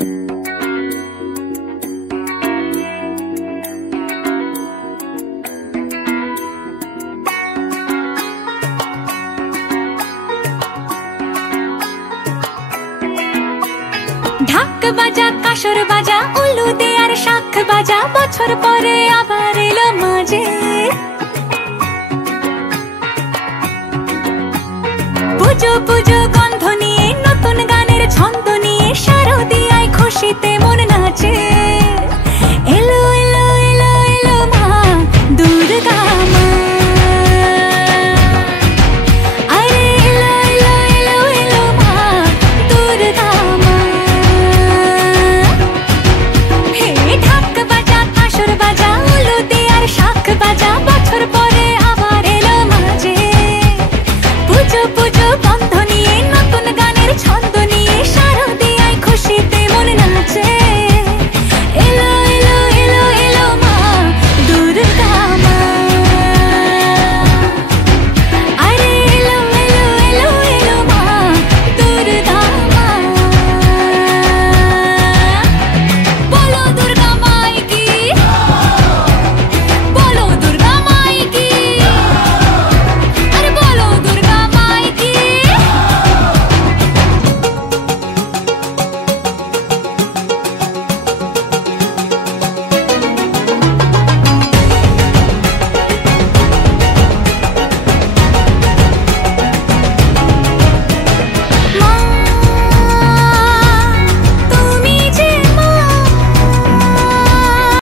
ঢাক বাজা কাসর বাজা উলু দে আর শাখ বাজা, বছর পরে আবার এলো মাঝে। পুজো পুজো গন্ধ নিয়ে নতুন গানের ছন্দ নিয়ে